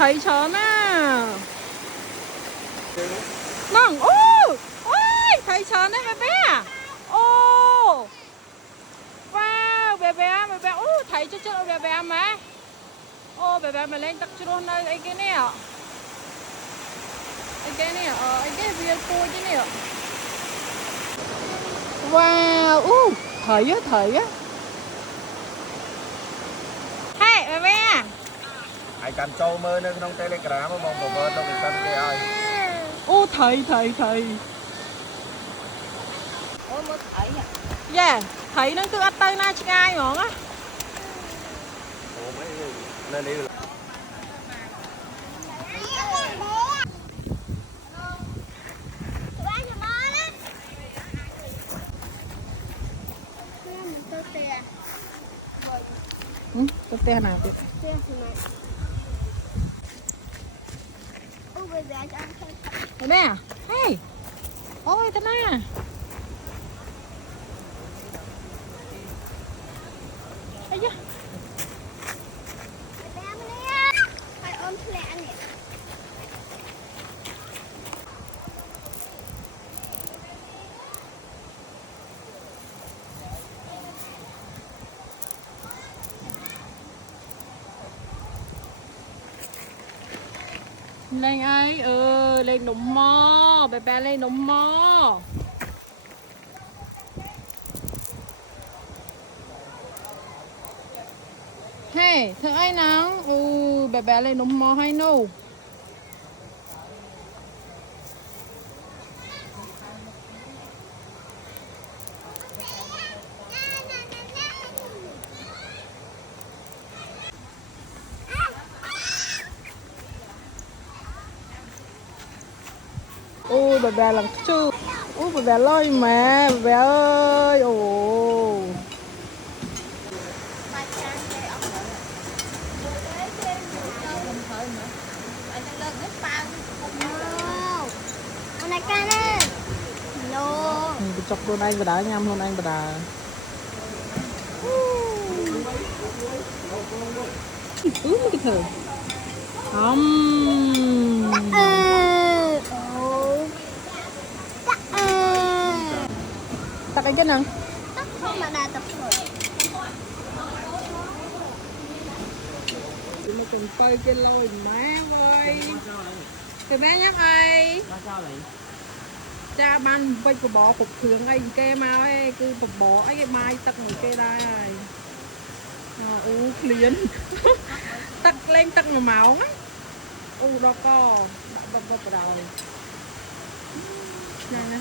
thấy chớn à. Nằng, ôi, thấy chớn đấy bé bé. Ô. Wow, bé bé, thấy chút bé bé mà. Ô, bé bé mà lên tắc chút nơi ấy cái nè. Cái nè, cái video cô chứ nè. Wow, thấy á. Hey, bé bé. Ai cầm trâu mơ nơi trong Telegram mà bông bơ trong cái sân kia ơi. Ô, thấy. Ôi mới thấy à. Yeah, thấy nó cứ ăn tay na chị ai ngón á. Ủa mấy nên đi. Tôi tên nào vậy? Đây bé à? Hey. Ôi tên à. Ây da. Lên ấy, lên đống mò, bé lên đống mò. Hey, thưa ai nào? Bé lên đống mò hay no? Ôi bé làm chứ. Ôi bé lôi mà, bé ơi. Ồ. Chọc luôn anh và đá nhâm luôn anh và đá. Cái thử. Tắt cái nào? Tắt không mà đà tập rồi. Nó còn phơi cái lôi má ơi. Cái bé nhắc ơi. Cha ban vây của bò cục thường ấy kê mau ấy cứ bò ấy cái mai tắc người kê đây. Liền. Tắc lên tắc mà máu ấy. Đó co. Đã bập đầu. Này nè.